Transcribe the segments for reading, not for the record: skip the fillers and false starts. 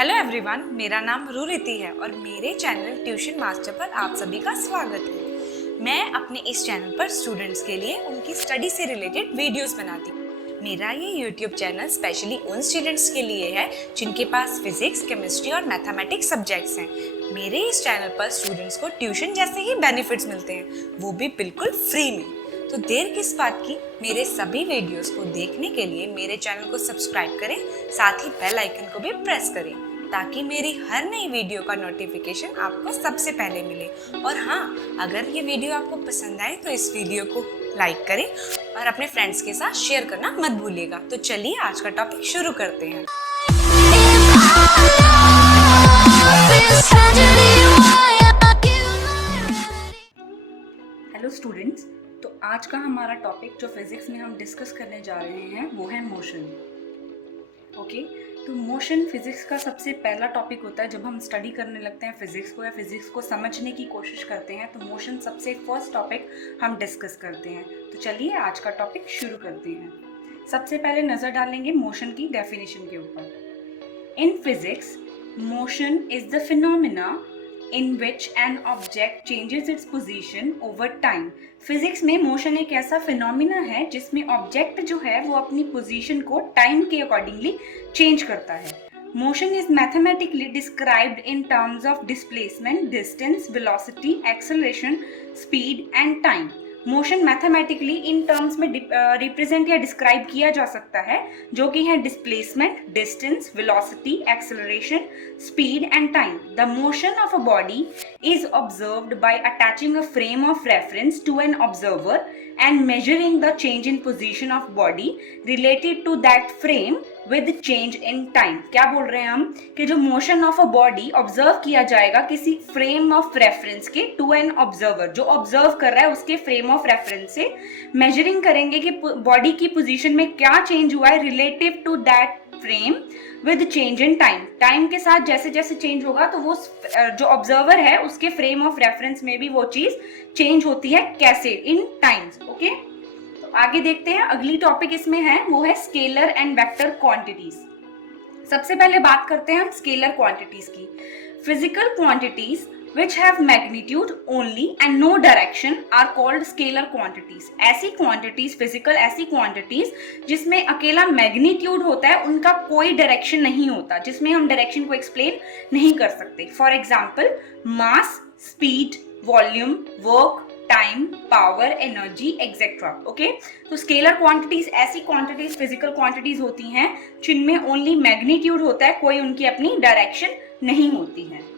Hello everyone, मेरा नाम रुरिति है और मेरे चैनल ट्यूशन मास्टर पर आप सभी का स्वागत है। मैं अपने इस चैनल पर स्टूडेंट्स के लिए उनकी स्टडी से रिलेटेड वीडियोस बनाती हूँ। मेरा ये यूट्यूब चैनल स्पेशली उन स्टूडेंट्स के लिए है जिनके पास फिजिक्स, केमिस्ट्री और मैथमेटिक्स सब्जेक्ट्स हैं। मेरे इस चैनल पर स्टूडेंट्स को ट्यूशन जैसे ही बेनिफिट्स मिलते हैं, वो भी बिल्कुल फ्री में। तो देर किस बात की, मेरे सभी वीडियोस को देखने के लिए मेरे चैनल को सब्सक्राइब करें, साथ ही बेल आइकन को भी प्रेस करें ताकि मेरी हर नई वीडियो का नोटिफिकेशन आपको सबसे पहले मिले। और हाँ, अगर ये वीडियो आपको पसंद आए तो इस वीडियो को लाइक करें और अपने फ्रेंड्स के साथ शेयर करना मत भूलिएगा। तो चलिए आज का टॉपिक शुरू करते हैं। हेलो स्टूडेंट्स, तो आज का हमारा टॉपिक जो फिजिक्स में हम डिस्कस करने जा रहे हैं वो है मोशन। ओके, तो मोशन फिजिक्स का सबसे पहला टॉपिक होता है। जब हम स्टडी करने लगते हैं फिजिक्स को या फिजिक्स को समझने की कोशिश करते हैं तो मोशन सबसे फर्स्ट टॉपिक हम डिस्कस करते हैं। तो चलिए आज का टॉपिक शुरू करते हैं। सबसे पहले नज़र डालेंगे मोशन की डेफिनेशन के ऊपर। In physics, motion is the phenomena in which an object changes its position over time। Physics में मोशन एक ऐसा फिनोमिना है जिसमें ऑब्जेक्ट जो है वो अपनी पोजीशन को टाइम के अकॉर्डिंगली चेंज करता है। Motion is mathematically described in terms of displacement, distance, velocity, acceleration, speed and time. Motion mathematically in terms में रिप्रेजेंट या डिस्क्राइब किया जा सकता है, जो कि है displacement, distance, velocity, acceleration, speed and time. The motion of a body is observed by attaching a frame of reference to an observer and measuring the change in position of body related to that frame with change in time। क्या बोल रहे हैं हम कि जो motion of a body observe किया जाएगा किसी फ्रेम ऑफ रेफरेंस के टू एन ऑब्जर्वर, जो ऑब्जर्व कर रहा है उसके फ्रेम ऑफ रेफरेंस से मेजरिंग करेंगे कि बॉडी की पोजीशन में क्या चेंज हुआ है relative to that frame with change in time. Time के साथ जैसे जैसे चेंज होगा तो वो जो ऑब्जर्वर है उसके फ्रेम ऑफ रेफरेंस में भी वो चीज चेंज होती है, कैसे, इन टाइम्स। ओके, तो आगे देखते हैं। अगली टॉपिक इसमें है वो है स्केलर एंड वेक्टर क्वांटिटीज। सबसे पहले बात करते हैं हम स्केलर क्वांटिटीज की। Physical quantities which have magnitude only and no direction are called scalar quantities। ऐसी quantities, physical ऐसी quantities जिसमें अकेला magnitude होता है, उनका कोई direction नहीं होता, जिसमें हम direction को explain नहीं कर सकते। For example, mass, speed, volume, work, time, power, energy, etcetera. Okay, तो स्केलर क्वांटिटीज ऐसी क्वांटिटीज, फिजिकल क्वांटिटीज होती हैं जिनमें ओनली मैग्नीट्यूड होता है, कोई उनकी अपनी डायरेक्शन नहीं होती है।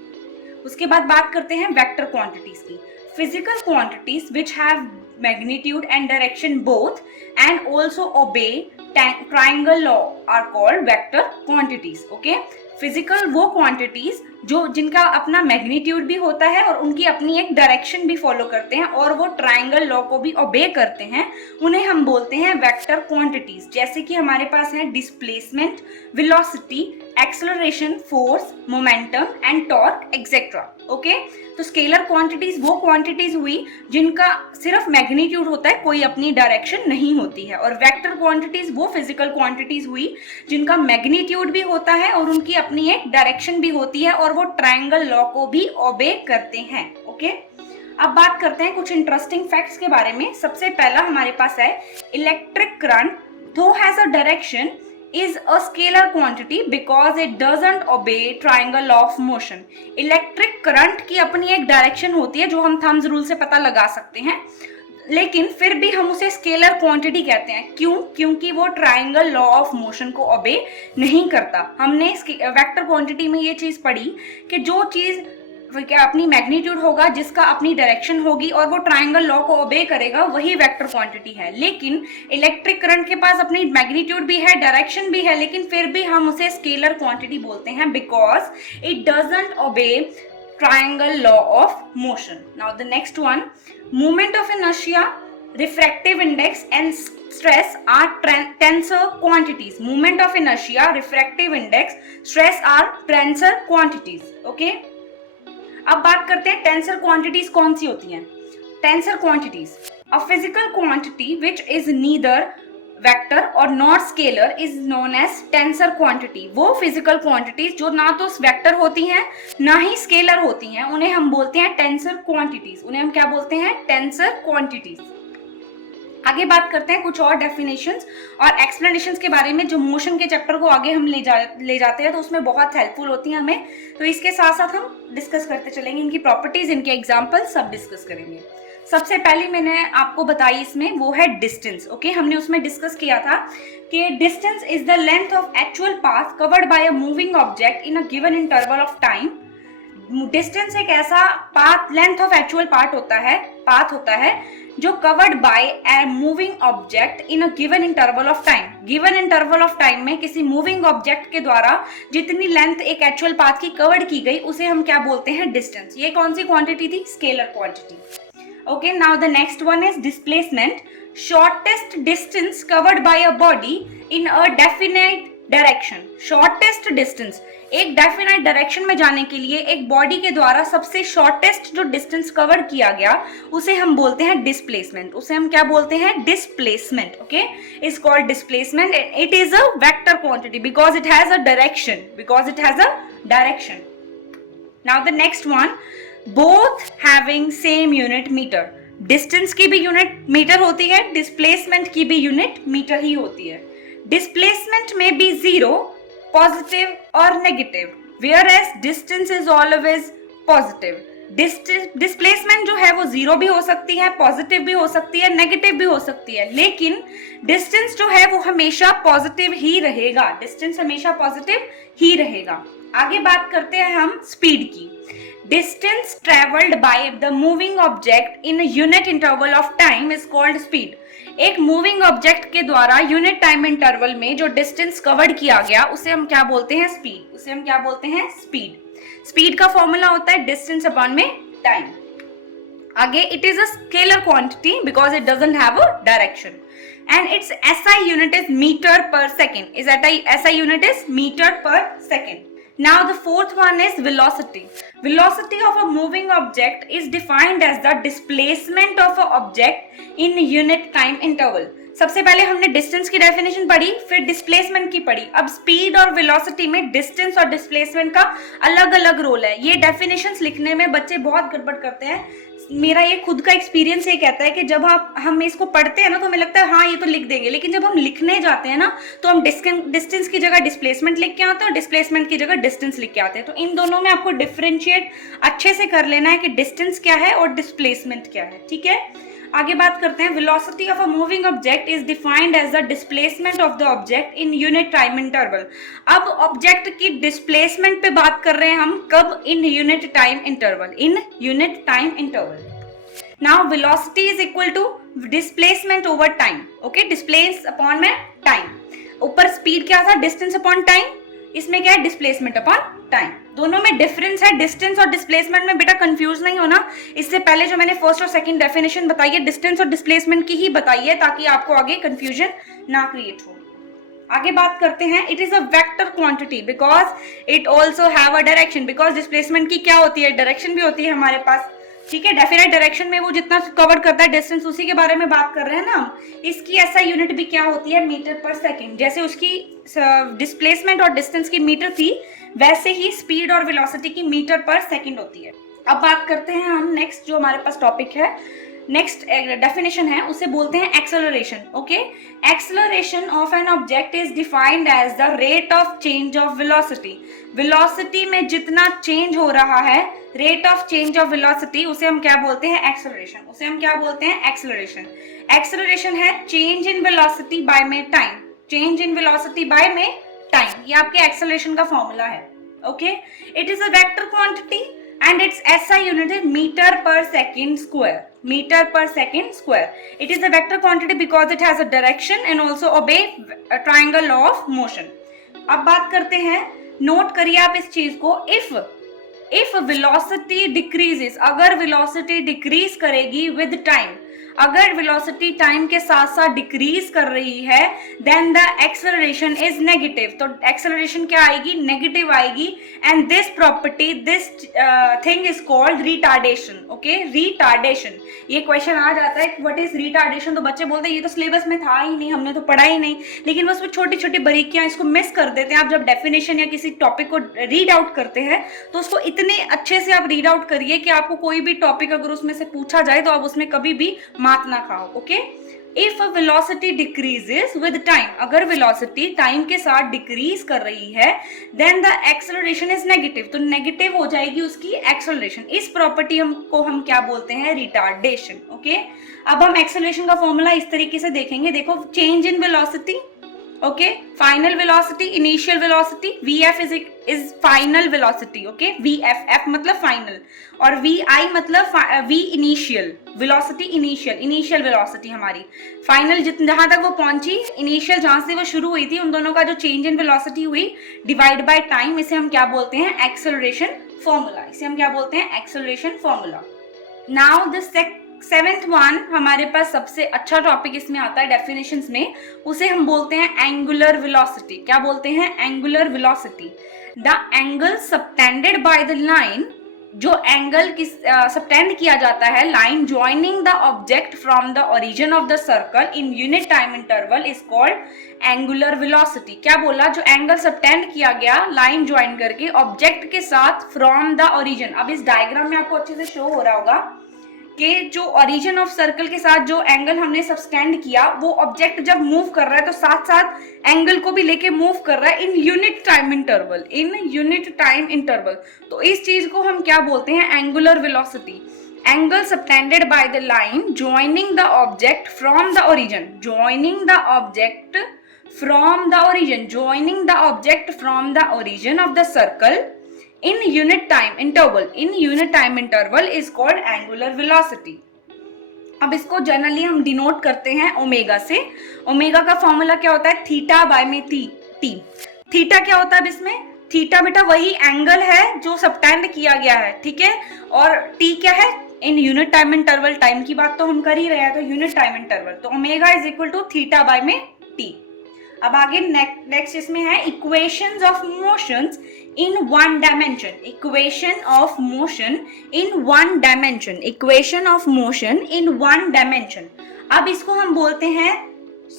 उसके बाद बात करते हैं वेक्टर क्वांटिटीज की। Physical quantities which have magnitude and direction both and also obey triangle law are called vector quantities. Okay, physical वो क्वांटिटीज जो जिनका अपना मैग्नीट्यूड भी होता है और उनकी अपनी एक डायरेक्शन भी फॉलो करते हैं और वो ट्रायंगल लॉ को भी ओबे करते हैं, उन्हें हम बोलते हैं वेक्टर क्वांटिटीज। जैसे कि हमारे पास है displacement, velocity, acceleration, force, momentum and torque, etcetera. Okay, तो स्केलर क्वांटिटीज वो क्वांटिटीज हुई जिनका सिर्फ मैग्नीट्यूड होता है, कोई अपनी डायरेक्शन नहीं होती है। और वेक्टर क्वांटिटीज वो फिजिकल क्वांटिटीज हुई जिनका मैग्नीट्यूड भी होता है और उनकी अपनी एक डायरेक्शन भी होती है और वो ट्रायंगल लॉ को भी ओबे करते हैं। ओके, अब बात करते हैं कुछ इंटरेस्टिंग फैक्ट्स के बारे में। सबसे पहला हमारे पास है इलेक्ट्रिक करंट दो has a direction is a scalar quantity because it doesn't obey triangle law of motion। Electric current की अपनी एक डायरेक्शन होती है जो हम थंब्स रूल से पता लगा सकते हैं, लेकिन फिर भी हम उसे स्केलर क्वांटिटी कहते हैं। क्यों? क्योंकि वो ट्रायंगल लॉ ऑफ मोशन को ओबे नहीं करता। हमने वेक्टर क्वांटिटी में ये चीज पढ़ी कि जो चीज क्या अपनी मैग्नीट्यूड होगा, जिसका अपनी डायरेक्शन होगी और वो ट्रायंगल लॉ को ओबे करेगा, वही वेक्टर क्वांटिटी है। लेकिन इलेक्ट्रिक करंट के पास अपनी मैग्नीट्यूड भी है, डायरेक्शन भी है, लेकिन फिर भी हम उसे स्केलर क्वांटिटी बोलते हैं because it doesn't obey triangle law of motion। Now the next one, moment of inertia, refractive index and stress are tensor quantities। moment of inertia, refractive index, stress are tensor quantities। okay, अब बात करते हैं tensor quantities कौन सी होती हैं। Tensor quantities, a physical quantity which is neither vector और not scalar is known as tensor quantity. वो फिजिकल क्वांटिटीज जो ना तो वेक्टर होती हैं ना ही स्केलर होती हैं, उन्हें हम बोलते हैं टेंसर क्वांटिटीज। उन्हें हम क्या बोलते हैं? Tensor quantities. आगे बात करते हैं कुछ और डेफिनेशंस और एक्सप्लेनेशंस के बारे में, जो मोशन के चैप्टर को आगे हम ले जाते हैं तो उसमें बहुत हेल्पफुल होती है हमें। तो इसके साथ साथ हम डिस्कस करते चलेंगे, इनकी प्रॉपर्टीज, इनके एग्जाम्पल सब डिस्कस करेंगे। सबसे पहले मैंने आपको बताई इसमें वो है डिस्टेंस। ओके, हमने उसमें डिस्कस किया था कि distance is the length of actual path covered by a moving object in a given interval of time. Distance एक ऐसा path, length of actual path होता है जो covered by a moving object in a given interval of time. Given interval of time में किसी moving object के द्वारा जितनी लेंथ एक एक्चुअल पाथ की कवर्ड की गई उसे हम क्या बोलते हैं? डिस्टेंस। ये कौन सी क्वांटिटी थी? Scalar quantity. Okay, now the next one is displacement. Shortest distance covered by a body in a definite direction. Shortest distance, एक definite direction में जाने के लिए एक body के द्वारा सबसे shortest जो distance cover किया गया उसे हम बोलते हैं displacement. उसे हम क्या बोलते हैं? Displacement. Okay, is called displacement and it is a vector quantity because it has a direction. Now the next one, both having same unit meter. Distance की भी यूनिट मीटर होती है, डिस्प्लेसमेंट की भी यूनिट मीटर ही होती है। Displacement में भी जीरो, पॉजिटिव और negative, whereas distance is always positive. Displacement जो है वो जीरो भी हो सकती है, पॉजिटिव भी हो सकती है, नेगेटिव भी हो सकती है, लेकिन डिस्टेंस जो है वो हमेशा पॉजिटिव ही रहेगा। डिस्टेंस हमेशा पॉजिटिव ही रहेगा। आगे बात करते हैं हम स्पीड की। Distance traveled by the moving object in a unit interval of time is called speed. एक मूविंग ऑब्जेक्ट के द्वारा यूनिट टाइम इंटरवल में जो डिस्टेंस कवर्ड किया गया उसे हम क्या बोलते हैं? स्पीड। उसे हम क्या बोलते हैं? स्पीड। स्पीड का फॉर्मूला होता है डिस्टेंस अपॉन में टाइम। आगे, it is a scalar quantity because it doesn't have a direction and its SI unit is meter per second. SI unit is meter per second. Now the fourth one is velocity. Velocity of a moving object is defined as the displacement of an object in unit time interval. सबसे पहले हमने distance की definition पढ़ी, फिर displacement की पढ़ी। अब speed और वेलोसिटी में डिस्टेंस और डिस्प्लेसमेंट का अलग अलग रोल है। ये डेफिनेशंस लिखने में बच्चे बहुत गड़बड़ करते हैं। मेरा ये खुद का एक्सपीरियंस ये कहता है कि जब हम इसको पढ़ते हैं ना तो हमें लगता है हाँ ये तो लिख देंगे, लेकिन जब हम लिखने जाते हैं ना तो हम डिस्टेंस की जगह डिस्प्लेसमेंट लिख के आते हैं और डिस्प्लेसमेंट की जगह डिस्टेंस लिख के आते हैं। तो इन दोनों में आपको डिफरेंशिएट अच्छे से कर लेना है कि डिस्टेंस क्या है और डिस्प्लेसमेंट क्या है। ठीक है, आगे बात करते हैं। Velocity of a moving object is defined as the displacement of the object in unit time interval. अब ऑब्जेक्ट की डिस्प्लेसमेंट पे बात कर रहे हैं हम, कब? In unit time interval. In unit time interval. Now velocity is equal to displacement over time. Okay, displace upon में टाइम। ऊपर स्पीड क्या था? Distance upon time. इसमें क्या है? Displacement upon time. दोनों में डिफरेंस है। डिस्टेंस और डिस्प्लेसमेंट में बेटा कंफ्यूज नहीं होना। इससे पहले जो मैंने फर्स्ट और सेकंड डेफिनेशन बताई है डिस्टेंस और डिस्प्लेसमेंट की ही बताई है, ताकि आपको आगे कंफ्यूजन ना क्रिएट हो। आगे बात करते हैं। It is a vector quantity because it also have a direction. Because displacement की क्या होती है? डायरेक्शन भी होती है हमारे पास। ठीक है, डेफिनेट डायरेक्शन में वो जितना कवर करता है डिस्टेंस, उसी के बारे में बात कर रहे हैं ना हम। इसकी SI यूनिट भी क्या होती है? मीटर पर सेकंड। जैसे उसकी डिस्प्लेसमेंट और डिस्टेंस की मीटर थी, वैसे ही स्पीड और वेलोसिटी की मीटर पर सेकंड होती है। अब बात करते हैं हम नेक्स्ट जो हमारे पास टॉपिक है, नेक्स्ट डेफिनेशन है, उसे बोलते हैं acceleration. Okay, acceleration of an object is defined as the rate of change of velocity. Velocity में जितना चेंज हो रहा है, rate of change of velocity, उसे हम क्या बोलते हैं? एक्सेलरेशन। उसे हम क्या बोलते हैं? एक्सेलरेशन। एक्सेलरेशन है चेंज इन वेलोसिटी बाय में time. Change in velocity bye में टाइम, ये आपके एक्सेलरेशन का फॉर्मूला है। Okay, it is a vector quantity and its SI unit is meter per second square. Meter per second square. It is a vector quantity because it has a direction and also obey a triangle law of motion. अब बात करते हैं, note करिए आप इस चीज को। if velocity decreases, अगर velocity decrease करेगी with time, अगर वेलोसिटी टाइम के साथ साथ डिक्रीज कर रही है then the acceleration is negative, तो एक्सेलरेशन क्या आएगी, नेगेटिव आएगी। And this property, this thing is called retardation. Okay, retardation, ये क्वेश्चन आ जाता है व्हाट इज रिटार्डेशन, तो बच्चे बोलते हैं ये तो सिलेबस में था ही नहीं, हमने तो पढ़ा ही नहीं, लेकिन बस वो छोटी छोटी बारीकियां इसको मिस कर देते हैं। आप जब डेफिनेशन या किसी टॉपिक को रीड आउट करते हैं तो उसको इतने अच्छे से आप रीड आउट करिए कि आपको कोई भी टॉपिक अगर उसमें से पूछा जाए तो आप उसमें कभी भी मात ना खाओ। Okay, if a velocity decreases with time, अगर वेलोसिटी टाइम के साथ डिक्रीज कर रही है then the acceleration is negative, तो नेगेटिव हो जाएगी उसकी एक्सेलरेशन। इस प्रॉपर्टी को हम क्या बोलते हैं, रिटार्डेशन। ओके, अब हम एक्सेलरेशन का फॉर्मूला इस तरीके से देखेंगे, देखो change in velocity, okay, final velocity, initial velocity, VF is final velocity, okay, VF, F मतलब फाइनल और वीआई मतलब V initial velocity, initial velocity हमारी, फाइनल जहां तक वो पहुंची, इनिशियल जहां से वो शुरू हुई थी, उन दोनों का जो चेंज इन वेलोसिटी हुई डिवाइड बाय टाइम, इसे हम क्या बोलते हैं, एक्सेलरेशन फॉर्मूला, इसे हम क्या बोलते हैं, acceleration formula. Now the seventh one, हमारे पास सबसे अच्छा टॉपिक इसमें आता है डेफिनेशंस में, उसे हम बोलते हैं एंगुलर वेलोसिटी। क्या बोलते हैं, angular velocity. The angle subtended by the line, जो एंगल सबटेंड किया जाता है line joining the object from the origin of the circle in unit time interval is called angular velocity. क्या बोला, जो एंगल सबटेंड किया गया लाइन ज्वाइन करके ऑब्जेक्ट के साथ फ्रॉम द ओरिजिन, अब इस डायग्राम में आपको अच्छे से शो हो रहा होगा कि जो ओरिजिन ऑफ सर्कल के साथ जो एंगल हमने सबटेंड किया वो ऑब्जेक्ट जब मूव कर रहा है तो साथ साथ एंगल को भी लेके मूव कर रहा है in unit time interval, in unit time interval. तो इस चीज को हम क्या बोलते हैं, angular velocity. Angle subtended by the line joining the object from the origin, joining the object from the origin, joining the object from the origin of the circle in unit time interval is called angular velocity। अब इसको generally हम denote करते हैं omega से। Omega का formula क्या होता है, थीटा बाय में टी। थीटा क्या होता है इसमें, थीटा बेटा वही एंगल है जो सबटेंड किया गया है, ठीक है, और टी क्या है, in unit time interval, time की बात तो हम कर ही रहे हैं, तो यूनिट टाइम इंटरवल, तो omega is equal to theta by में टी। अब आगे नेक्स्ट इसमें है equations of motions in one dimension, equation of motion in one dimension, equation of motion in one dimension. अब इसको हम बोलते हैं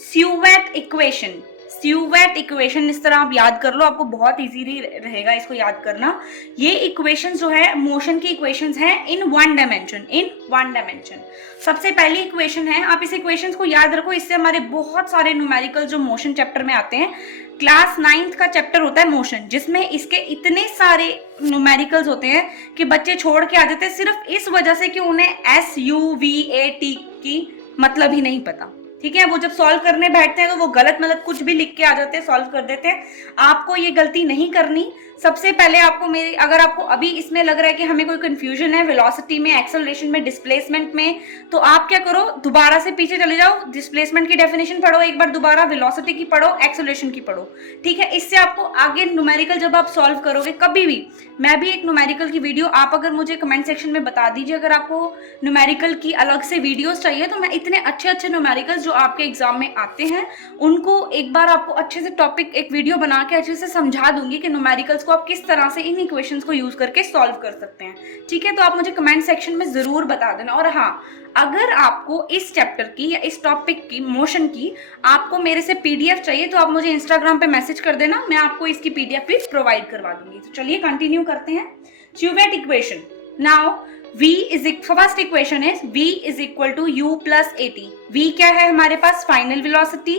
स्यूवेट इक्वेशन। स्यूवेट इक्वेशन इस तरह आप याद कर लो, आपको बहुत इजीली रहेगा इसको याद करना। ये इक्वेशंस जो है मोशन की इक्वेशंस हैं इन वन डायमेंशन, इन वन डायमेंशन। सबसे पहली इक्वेशन है, आप इस इक्वेशंस को याद रखो, इससे हमारे बहुत सारे न्यूमेरिकल जो मोशन चैप्टर में आते हैं, क्लास 9th का चैप्टर होता है मोशन, जिसमें इसके इतने सारे न्यूमेरिकल्स होते हैं कि बच्चे छोड़ के आ जाते हैं सिर्फ इस वजह से कि उन्हें SUVAT की मतलब ही नहीं पता, ठीक है। वो जब सॉल्व करने बैठते हैं तो वो गलत मतलब कुछ भी लिख के आ जाते हैं, सॉल्व कर देते हैं। आपको ये गलती नहीं करनी। सबसे पहले आपको अगर आपको अभी इसमें लग रहा है कि हमें कोई कंफ्यूजन है वेलोसिटी में, एक्सेलरेशन में, डिस्प्लेसमेंट में, तो आप क्या करो, दोबारा से पीछे चले जाओ, डिस्प्लेसमेंट की डेफिनेशन पढ़ो एक बार, दोबारा वेलोसिटी की पढ़ो, एक्सेलरेशन की पढ़ो, ठीक है। इससे आपको आगे न्यूमेरिकल जब आप सॉल्व करोगे कभी भी, मैं भी एक न्यूमेरिकल की वीडियो, आप अगर मुझे कमेंट सेक्शन में बता दीजिए अगर आपको न्यूमेरिकल की अलग से वीडियोस चाहिए, तो मैं इतने अच्छे अच्छे न्यूमेरिकल्स जो आपके एग्जाम में आते हैं उनको एक बार आपको अच्छे से टॉपिक एक वीडियो बना के अच्छे से समझा दूंगी कि न्यूमेरिकल्स को आप किस तरह से इन इक्वेशंस को यूज करके सॉल्व कर सकते हैं, ठीक है। तो आप मुझे कमेंट सेक्शन में जरूर बता देना। और हाँ, अगर आपको इस चैप्टर की या इस टॉपिक की, मोशन की, आपको मेरे से पीडीएफ चाहिए तो आप मुझे इंस्टाग्राम पे मैसेज कर देना, मैं आपको इसकी पीडीएफ भी प्रोवाइड करवा दूंगी। तो चलिए कंटिन्यू करते हैं। च्यूवेट equation. Now first equation is V is equal to U plus AT। V क्या है हमारे पास, फाइनल वेलोसिटी,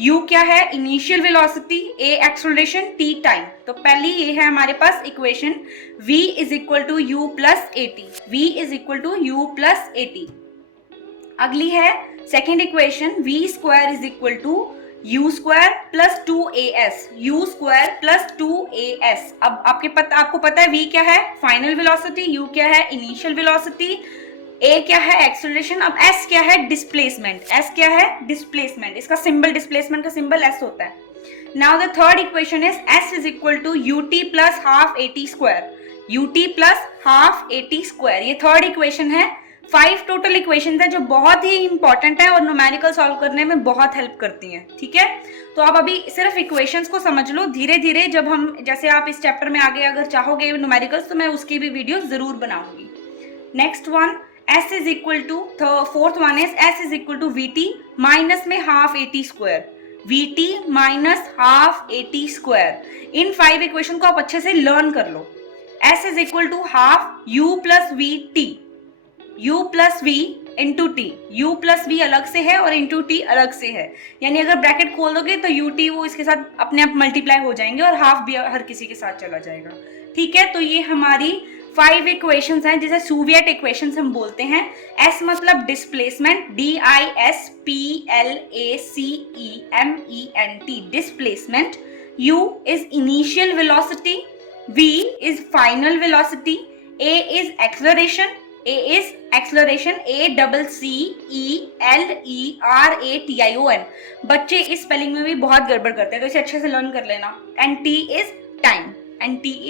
U क्या है, initial velocity, A acceleration, T time. तो पहली ये है हमारे पास equation V is equal to U plus AT, V is equal to U plus AT। अगली है second equation V square is equal to U square plus 2AS, U square plus 2AS। अब आपको पता है V क्या है, final velocity, U क्या है, इनिशियल वेलोसिटी, A क्या है, एक्सेलरेशन, अब S क्या है, डिस्प्लेसमेंट। S क्या है, डिस्प्लेसमेंट, इसका सिंबल, डिस्प्लेसमेंट का सिंबल S होता है। Now the third equation is S is equal to UT plus half AT square, UT plus half AT square. ये थर्ड इक्वेशन है 5 टोटल इक्वेशंस है जो बहुत ही इंपॉर्टेंट है और न्यूमेरिकल सॉल्व करने में बहुत हेल्प करती हैं, ठीक है। तो आप अभी सिर्फ इक्वेशंस को समझ लो, धीरे धीरे जब हम, जैसे आप इस चैप्टर में आगे अगर चाहोगे न्यूमेरिकल्स तो मैं उसकी भी वीडियो जरूर बनाऊंगी। Next one, s is equal to, fourth one is s is equal to vt minus में half at square, vt minus half at square. इन 5 इक्वेशन को आप अच्छे से लर्न कर लो। s is equal to half u plus vt, u plus v into T, u plus v अलग से है और इंटू टी अलग से है, यानी अगर ब्रैकेट खोल दोगे तो ut वो इसके साथ अपने आप मल्टीप्लाई हो जाएंगे और हाफ भी हर किसी के साथ चला जाएगा, ठीक है। तो ये हमारी 5 इक्वेशंस हैं जिसे सूवियट इक्वेशंस हम बोलते हैं। s मतलब displacement, DISPLACEMENT, displacement. u is initial velocity, v is final velocity, a is acceleration, ACCELERATION। बच्चे इस स्पेलिंग में भी बहुत गड़बड़ करते हैं तो इसे अच्छे से लर्न कर लेना। And T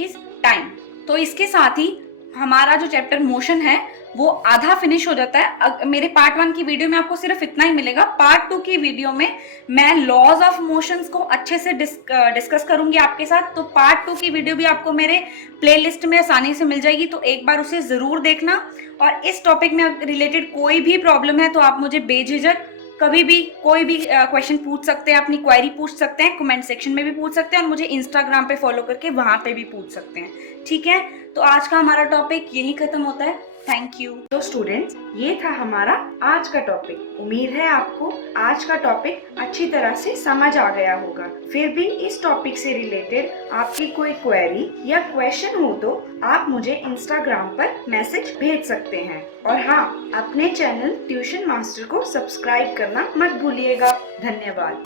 is time. तो इसके साथ ही हमारा जो चैप्टर मोशन है वो आधा फिनिश हो जाता है। मेरे पार्ट 1 की वीडियो में आपको सिर्फ इतना ही मिलेगा। पार्ट 2 की वीडियो में मैं लॉज ऑफ मोशंस को अच्छे से डिस्कस करूंगी आपके साथ। तो पार्ट 2 की वीडियो भी आपको मेरे प्लेलिस्ट में आसानी से मिल जाएगी, तो एक बार उसे जरूर देखना। और इस टॉपिक में रिलेटेड कोई भी प्रॉब्लम है तो आप मुझे बेझिझक कभी भी कोई भी क्वेश्चन पूछ सकते हैं, अपनी क्वेरी पूछ सकते हैं, कमेंट सेक्शन में भी पूछ सकते हैं और मुझे इंस्टाग्राम पे फॉलो करके वहां पे भी पूछ सकते हैं, ठीक है। तो आज का हमारा टॉपिक यही खत्म होता है। Thank you. तो स्टूडेंट्स, ये था हमारा आज का टॉपिक। उम्मीद है आपको आज का टॉपिक अच्छी तरह से समझ आ गया होगा। फिर भी इस टॉपिक से रिलेटेड आपकी कोई क्वेरी या क्वेश्चन हो तो आप मुझे इंस्टाग्राम पर मैसेज भेज सकते हैं। और हाँ, अपने चैनल ट्यूशन मास्टर को सब्सक्राइब करना मत भूलिएगा। धन्यवाद।